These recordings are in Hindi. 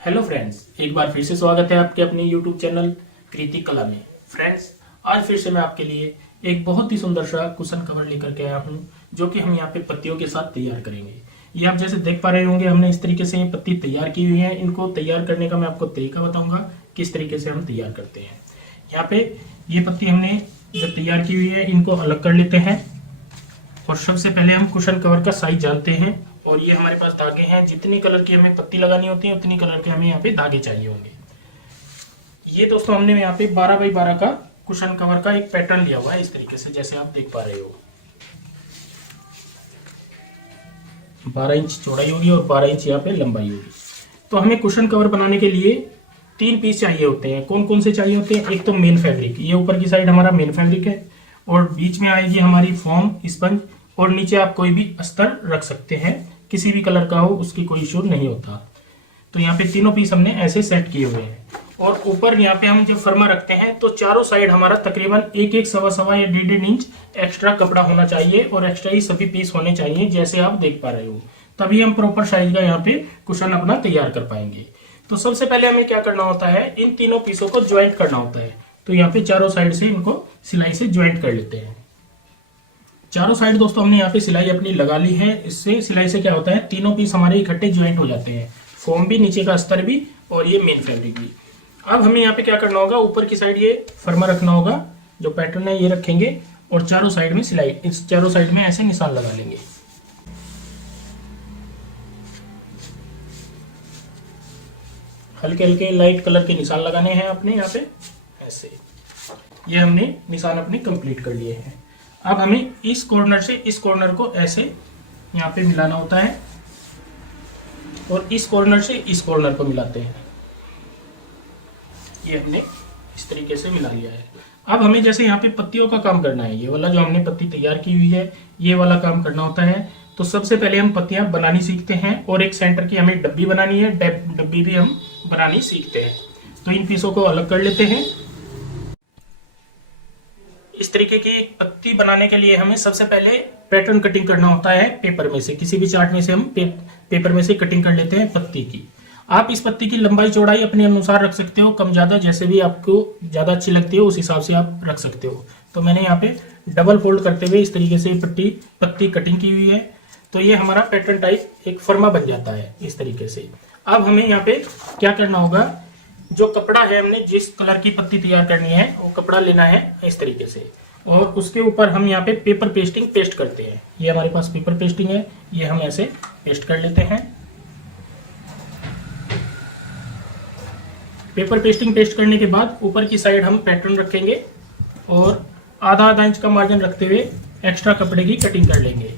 हेलो फ्रेंड्स, एक बार फिर से स्वागत है आपके अपने यूट्यूब चैनल कृति कला में। फ्रेंड्स, आज फिर से मैं आपके लिए एक बहुत ही सुंदर सा कुशन कवर लेकर के आया हूँ, जो कि हम यहाँ पे पत्तियों के साथ तैयार करेंगे। ये आप जैसे देख पा रहे होंगे, हमने इस तरीके से ये पत्ती तैयार की हुई है। इनको तैयार करने का मैं आपको तरीका बताऊंगा, किस तरीके से हम तैयार करते हैं। यहाँ पे ये पत्ती हमने जो तैयार की हुई है, इनको अलग कर लेते हैं। और सबसे पहले हम कुशन कवर का साइज जानते हैं, और ये हमारे पास धागे हैं। जितनी कलर की हमें पत्ती लगानी होती है, उतनी कलर के हमें यहाँ पे धागे चाहिए होंगे। ये दोस्तों हमने यहाँ पे 12 बाई 12 का कुशन कवर का एक पैटर्न लिया हुआ है, इस तरीके से जैसे आप देख पा रहे हो। 12 इंच चौड़ाई होगी और 12 इंच यहाँ पे लंबाई होगी। तो हमें कुशन कवर बनाने के लिए 3 पीस चाहिए होते हैं। कौन कौन से चाहिए होते हैं? एक तो मेन फैब्रिक, ये ऊपर की साइड हमारा मेन फैब्रिक है, और बीच में आएगी हमारी फोम स्पंज, और नीचे आप कोई भी अस्तर रख सकते हैं, किसी भी कलर का हो, उसकी कोई इशू नहीं होता। तो यहाँ पे तीनों पीस हमने ऐसे सेट किए हुए हैं। और ऊपर यहाँ पे हम जो फर्मा रखते हैं, तो चारों साइड हमारा तकरीबन एक सवा सवा या 1.5 इंच एक्स्ट्रा कपड़ा होना चाहिए, और एक्स्ट्रा ही सभी पीस होने चाहिए, जैसे आप देख पा रहे हो। तभी हम प्रॉपर साइज का यहाँ पे कुशन अपना तैयार कर पाएंगे। तो सबसे पहले हमें क्या करना होता है, इन तीनों पीसों को ज्वाइंट करना होता है। तो यहाँ पे चारों साइड से इनको सिलाई से ज्वाइंट कर लेते हैं। चारों साइड दोस्तों हमने यहाँ पे सिलाई अपनी लगा ली है। इससे सिलाई से क्या होता है, तीनों पीस हमारे इकट्ठे ज्वाइंट हो जाते हैं, फोम भी, नीचे का अस्तर भी, और ये मेन फैब्रिक भी। अब हमें यहाँ पे क्या करना होगा, ऊपर की साइड ये फर्मा रखना होगा, जो पैटर्न है ये रखेंगे, और चारों साइड में सिलाई, इस चारों साइड में ऐसे निशान लगा लेंगे। हल्के हल्के लाइट कलर के निशान लगाने हैं अपने यहाँ पे ऐसे। ये हमने निशान अपने कंप्लीट कर लिए हैं। अब हमें इस कॉर्नर से इस कॉर्नर को ऐसे यहाँ पे मिलाना होता है, और इस कॉर्नर से इस कॉर्नर को मिलाते हैं। ये हमने इस तरीके से मिला लिया है। अब हमें जैसे यहाँ पे पत्तियों का काम करना है, ये वाला जो हमने पत्ती तैयार की हुई है, ये वाला काम करना होता है। तो सबसे पहले हम पत्तियां बनानी सीखते हैं, और एक सेंटर की हमें डब्बी बनानी है, डब्बी भी हम बनानी सीखते हैं। तो इन पीसों को अलग कर लेते हैं। इस तरीके की पत्ती बनाने के लिए हमें सबसे पहले पैटर्न कटिंग करना होता है। पेपर में से, किसी भी चार्ट में से हम पेपर में से कटिंग कर लेते हैं पत्ती की। आप इस पत्ती की लंबाई चौड़ाई अपने अनुसार रख सकते हो, कम ज्यादा, जैसे भी आपको ज्यादा अच्छी लगती है उस हिसाब से आप रख सकते हो। तो मैंने यहाँ पे डबल फोल्ड करते हुए इस तरीके से पत्ती कटिंग की हुई है। तो ये हमारा पैटर्न टाइप एक फर्मा बन जाता है इस तरीके से। अब हमें यहाँ पे क्या करना होगा, जो कपड़ा है, हमने जिस कलर की पत्ती तैयार करनी है वो कपड़ा लेना है इस तरीके से, और उसके ऊपर हम यहाँ पे पेपर पेस्टिंग पेस्ट करते हैं। ये हमारे पास पेपर पेस्टिंग है, ये हम ऐसे पेस्ट कर लेते हैं। पेपर पेस्टिंग पेस्ट करने के बाद ऊपर की साइड हम पैटर्न रखेंगे, और आधा इंच का मार्जिन रखते हुए एक्स्ट्रा कपड़े की कटिंग कर लेंगे।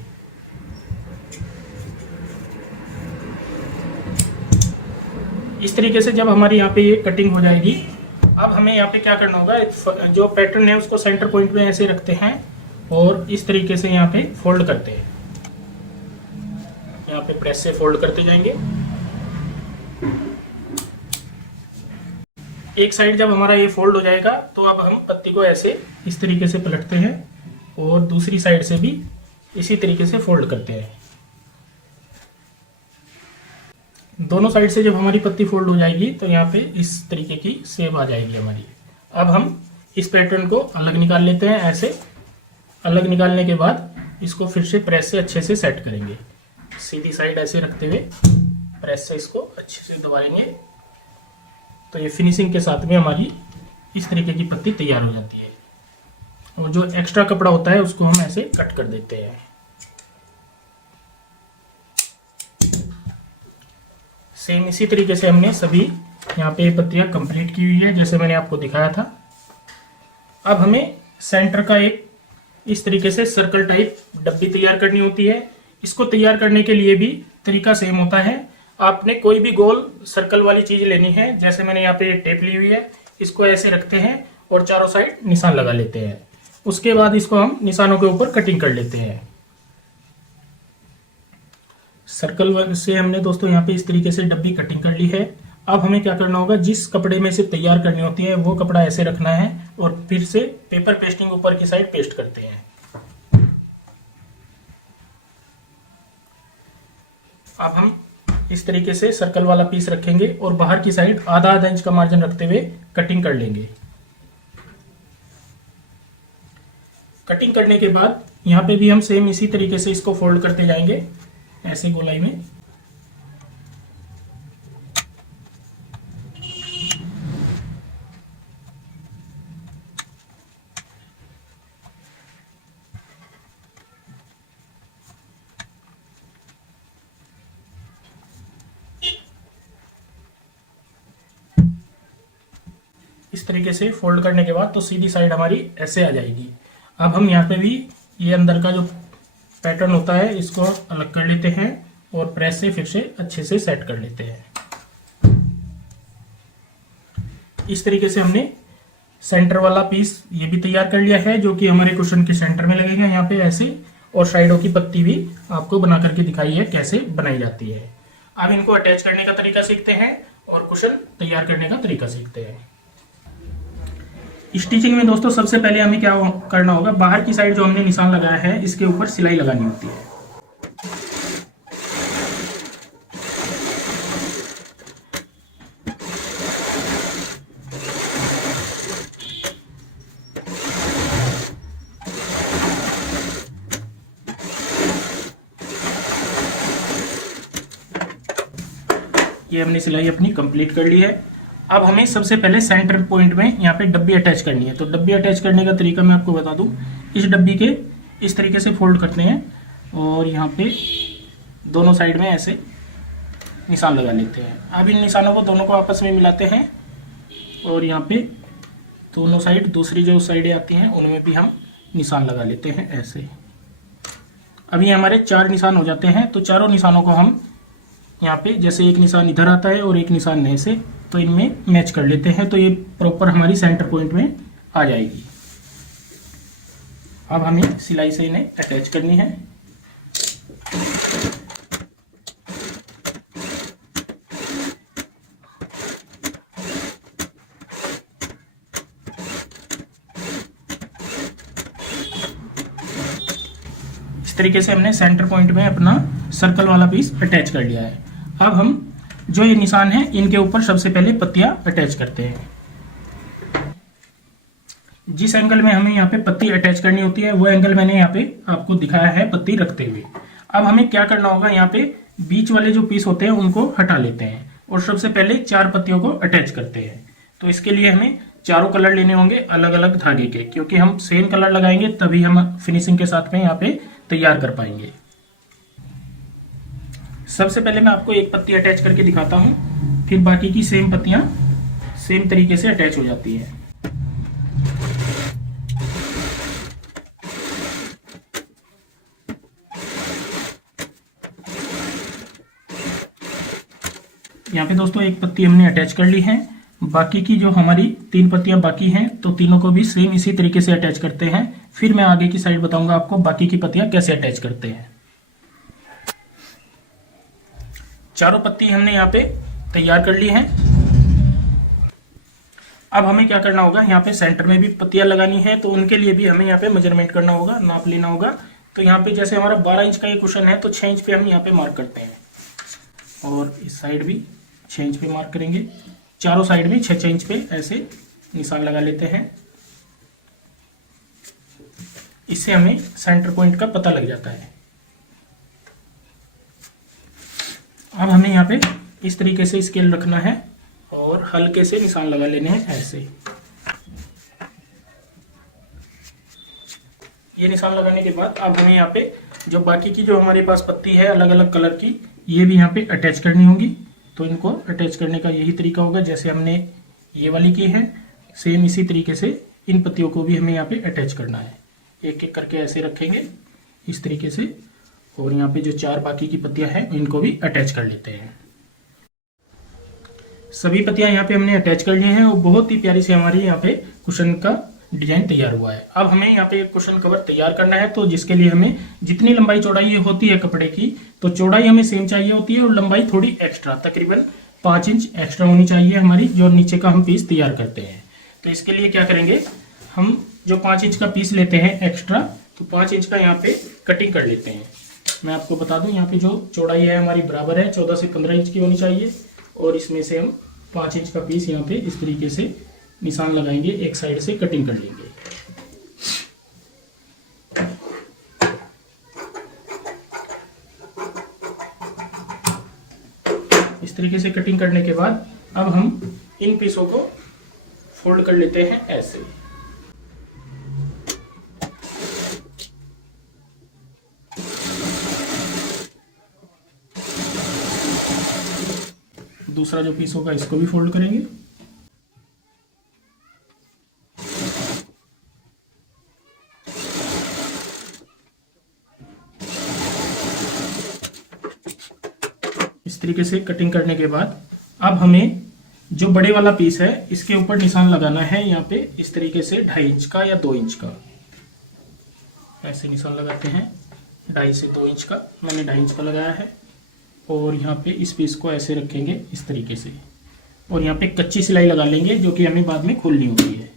इस तरीके से जब हमारी यहाँ पे ये कटिंग हो जाएगी, अब हमें यहाँ पे क्या करना होगा, जो पैटर्न है उसको सेंटर पॉइंट में ऐसे रखते हैं, और इस तरीके से यहाँ पे फोल्ड करते हैं। यहाँ पे प्रेस से फोल्ड करते जाएंगे। एक साइड जब हमारा ये फोल्ड हो जाएगा, तो अब हम पत्ती को ऐसे इस तरीके से पलटते हैं, और दूसरी साइड से भी इसी तरीके से फोल्ड करते हैं। दोनों साइड से जब हमारी पत्ती फोल्ड हो जाएगी, तो यहाँ पे इस तरीके की शेप आ जाएगी हमारी। अब हम इस पैटर्न को अलग निकाल लेते हैं ऐसे। अलग निकालने के बाद इसको फिर से प्रेस से अच्छे से सेट करेंगे। सीधी साइड ऐसे रखते हुए प्रेस से इसको अच्छे से दबाएंगे, तो ये फिनिशिंग के साथ में हमारी इस तरीके की पत्ती तैयार हो जाती है। और जो एक्स्ट्रा कपड़ा होता है उसको हम ऐसे कट कर देते हैं। सेम इसी तरीके से हमने सभी यहाँ पे पत्तियां कंप्लीट की हुई है, जैसे मैंने आपको दिखाया था। अब हमें सेंटर का एक इस तरीके से सर्कल टाइप डब्बी तैयार करनी होती है। इसको तैयार करने के लिए भी तरीका सेम होता है। आपने कोई भी गोल सर्कल वाली चीज लेनी है, जैसे मैंने यहाँ पे टेप ली हुई है, इसको ऐसे रखते हैं और चारों साइड निशान लगा लेते हैं। उसके बाद इसको हम निशानों के ऊपर कटिंग कर लेते हैं। सर्कल से हमने दोस्तों यहाँ पे इस तरीके से डब्बी कटिंग कर ली है। अब हमें क्या करना होगा, जिस कपड़े में से तैयार करनी होती है वो कपड़ा ऐसे रखना है, और फिर से पेपर पेस्टिंग ऊपर की साइड पेस्ट करते हैं। अब हम इस तरीके से सर्कल वाला पीस रखेंगे और बाहर की साइड आधा आधा इंच का मार्जिन रखते हुए कटिंग कर लेंगे। कटिंग करने के बाद यहाँ पे भी हम सेम इसी तरीके से इसको फोल्ड करते जाएंगे, ऐसे गोलाई में। इस तरीके से फोल्ड करने के बाद तो सीधी साइड हमारी ऐसे आ जाएगी। अब हम यहाँ पे भी ये अंदर का जो पैटर्न होता है इसको अलग कर लेते हैं और प्रेस से फिर से अच्छे से सेट कर लेते हैं। इस तरीके से हमने सेंटर वाला पीस ये भी तैयार कर लिया है, जो कि हमारे कुशन के सेंटर में लगेगा यहाँ पे ऐसे, और साइडों की पत्ती भी आपको बना करके दिखाई है कैसे बनाई जाती है। अब इनको अटैच करने का तरीका सीखते हैं और कुशन तैयार करने का तरीका सीखते हैं। स्टिचिंग में दोस्तों सबसे पहले हमें क्या करना होगा, बाहर की साइड जो हमने निशान लगाया है इसके ऊपर सिलाई लगानी होती है। ये हमने सिलाई अपनी कंप्लीट कर ली है। अब हमें सबसे पहले सेंटर पॉइंट में यहाँ पे डब्बी अटैच करनी है। तो डब्बी अटैच करने का तरीका मैं आपको बता दूं। इस डब्बी के इस तरीके से फोल्ड करते हैं और यहाँ पे दोनों साइड में ऐसे निशान लगा लेते हैं। अब इन निशानों को दोनों को आपस में मिलाते हैं और यहाँ पे दोनों साइड दूसरी जो साइडें आती हैं उनमें भी हम निशान लगा लेते हैं ऐसे। अब ये हमारे 4 निशान हो जाते हैं। तो चारों निशानों को हम यहाँ पे जैसे एक निशान इधर आता है और एक निशान ऐसे, तो इनमें मैच कर लेते हैं। तो ये प्रॉपर हमारी सेंटर पॉइंट में आ जाएगी। अब हमें सिलाई से इन्हें अटैच करनी है। इस तरीके से हमने सेंटर पॉइंट में अपना सर्कल वाला पीस अटैच कर लिया है। अब हम जो ये निशान है इनके ऊपर सबसे पहले पत्तियां अटैच करते हैं। जिस एंगल में हमें यहाँ पे पत्ती अटैच करनी होती है वो एंगल मैंने यहाँ पे आपको दिखाया है पत्ती रखते हुए। अब हमें क्या करना होगा, यहाँ पे बीच वाले जो पीस होते हैं उनको हटा लेते हैं और सबसे पहले 4 पत्तियों को अटैच करते हैं। तो इसके लिए हमें चारों कलर लेने होंगे अलग अलग धागे के, क्योंकि हम सेम कलर लगाएंगे तभी हम फिनिशिंग के साथ में यहाँ पे तैयार कर पाएंगे। सबसे पहले मैं आपको एक पत्ती अटैच करके दिखाता हूं, फिर बाकी की सेम पत्तियां सेम तरीके से अटैच हो जाती है। यहाँ पे दोस्तों एक पत्ती हमने अटैच कर ली है। बाकी की जो हमारी 3 पत्तियां बाकी हैं तो तीनों को भी सेम इसी तरीके से अटैच करते हैं। फिर मैं आगे की साइड बताऊंगा आपको बाकी की पत्तियां कैसे अटैच करते हैं। चारों पत्ती हमने यहाँ पे तैयार कर ली हैं। अब हमें क्या करना होगा, यहाँ पे सेंटर में भी पत्तियां लगानी है तो उनके लिए भी हमें यहाँ पे मेजरमेंट करना होगा, नाप लेना होगा। तो यहाँ पे जैसे हमारा 12 इंच का ये कुशन है तो 6 इंच पे हम यहाँ पे मार्क करते हैं और इस साइड भी 6 इंच पे मार्क करेंगे। चारों साइड में 6-6 इंच पे ऐसे निशान लगा लेते हैं। इससे हमें सेंटर पॉइंट का पता लग जाता है। अब हमें यहाँ पे इस तरीके से स्केल रखना है और हल्के से निशान लगा लेने हैं ऐसे। ये निशान लगाने के बाद अब हमें यहाँ पे जो बाकी की जो हमारे पास पत्ती है अलग अलग कलर की, ये भी यहाँ पे अटैच करनी होगी। तो इनको अटैच करने का यही तरीका होगा जैसे हमने ये वाली की है, सेम इसी तरीके से इन पत्तियों को भी हमें यहाँ पे अटैच करना है। एक एक करके ऐसे रखेंगे इस तरीके से और यहाँ पे जो 4 बाकी की पत्तियां हैं इनको भी अटैच कर लेते हैं। सभी पत्तियां यहाँ पे हमने अटैच कर ली हैं और बहुत ही प्यारी से हमारी यहाँ पे कुशन का डिजाइन तैयार हुआ है। अब हमें यहाँ पे कुशन कवर तैयार करना है तो जिसके लिए हमें जितनी लंबाई चौड़ाई होती है कपड़े की, तो चौड़ाई हमें सेम चाहिए होती है और लंबाई थोड़ी एक्स्ट्रा, तकरीबन 5 इंच एक्स्ट्रा होनी चाहिए हमारी जो नीचे का हम पीस तैयार करते हैं। तो इसके लिए क्या करेंगे, हम जो 5 इंच का पीस लेते हैं एक्स्ट्रा, तो 5 इंच का यहाँ पे कटिंग कर लेते हैं। मैं आपको बता दूं यहाँ पे जो चौड़ाई है हमारी बराबर है, 14 से 15 इंच की होनी चाहिए। और इसमें से हम 5 इंच का पीस यहाँ पे इस तरीके से निशान लगाएंगे, एक साइड से कटिंग कर लेंगे। इस तरीके से कटिंग करने के बाद अब हम इन पीसों को फोल्ड कर लेते हैं ऐसे। दूसरा जो पीस होगा इसको भी फोल्ड करेंगे। इस तरीके से कटिंग करने के बाद अब हमें जो बड़े वाला पीस है इसके ऊपर निशान लगाना है यहाँ पे, इस तरीके से 2.5 इंच का या 2 इंच का ऐसे निशान लगाते हैं। 2.5 से 2 इंच का, मैंने 2.5 इंच का लगाया है। और यहाँ पे इस पीस को ऐसे रखेंगे इस तरीके से, और यहाँ पे कच्ची सिलाई लगा लेंगे जो कि हमें बाद में खोलनी होती है।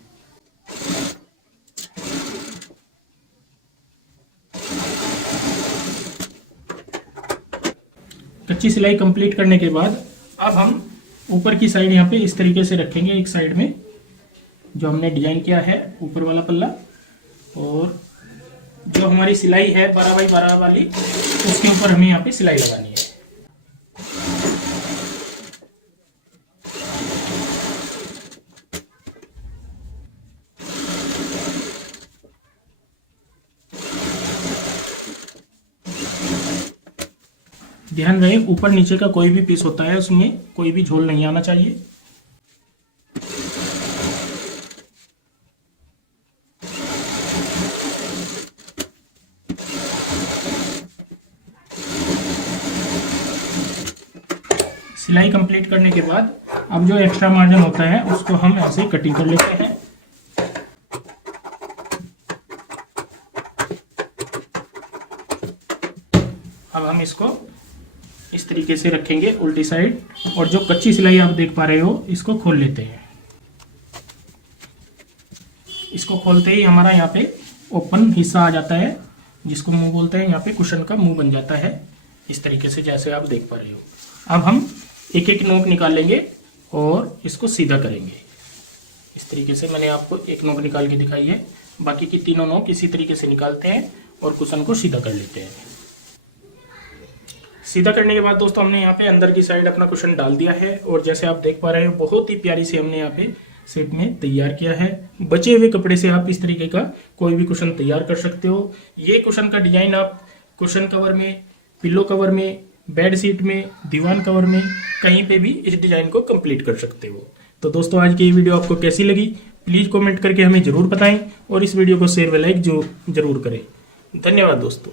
कच्ची सिलाई कंप्लीट करने के बाद अब हम ऊपर की साइड यहाँ पे इस तरीके से रखेंगे, एक साइड में जो हमने डिजाइन किया है ऊपर वाला पल्ला, और जो हमारी सिलाई है 12 बाई 12 वाली उसके ऊपर हमें यहाँ पे सिलाई लगानी है। ध्यान रहे ऊपर नीचे का कोई भी पीस होता है उसमें कोई भी झोल नहीं आना चाहिए। सिलाई कंप्लीट करने के बाद अब जो एक्स्ट्रा मार्जिन होता है उसको हम ऐसे कटिंग कर लेते हैं। अब हम इसको इस तरीके से रखेंगे उल्टी साइड, और जो कच्ची सिलाई आप देख पा रहे हो इसको खोल लेते हैं। इसको खोलते ही हमारा यहाँ पे ओपन हिस्सा आ जाता है, जिसको मुंह बोलते हैं। यहाँ पे कुशन का मुंह बन जाता है इस तरीके से, जैसे आप देख पा रहे हो। अब हम एक एक नोक निकाल लेंगे और इसको सीधा करेंगे इस तरीके से। मैंने आपको एक नोक निकाल के दिखाई है, बाकी की तीनों नोक इसी तरीके से निकालते हैं और कुशन को सीधा कर लेते हैं। सीधा करने के बाद दोस्तों हमने यहाँ पे अंदर की साइड अपना कुशन डाल दिया है, और जैसे आप देख पा रहे हो बहुत ही प्यारी से हमने यहाँ पे शेप में तैयार किया है। बचे हुए कपड़े से आप इस तरीके का कोई भी कुशन तैयार कर सकते हो। ये कुशन का डिजाइन आप कुशन कवर में, पिल्लो कवर में, बेड शीट में, दीवान कवर में, कहीं पे भी इस डिजाइन को कंप्लीट कर सकते हो। तो दोस्तों आज की ये वीडियो आपको कैसी लगी प्लीज कमेंट करके हमें जरूर बताएं, और इस वीडियो को शेयर व लाइक जरूर करें। धन्यवाद दोस्तों।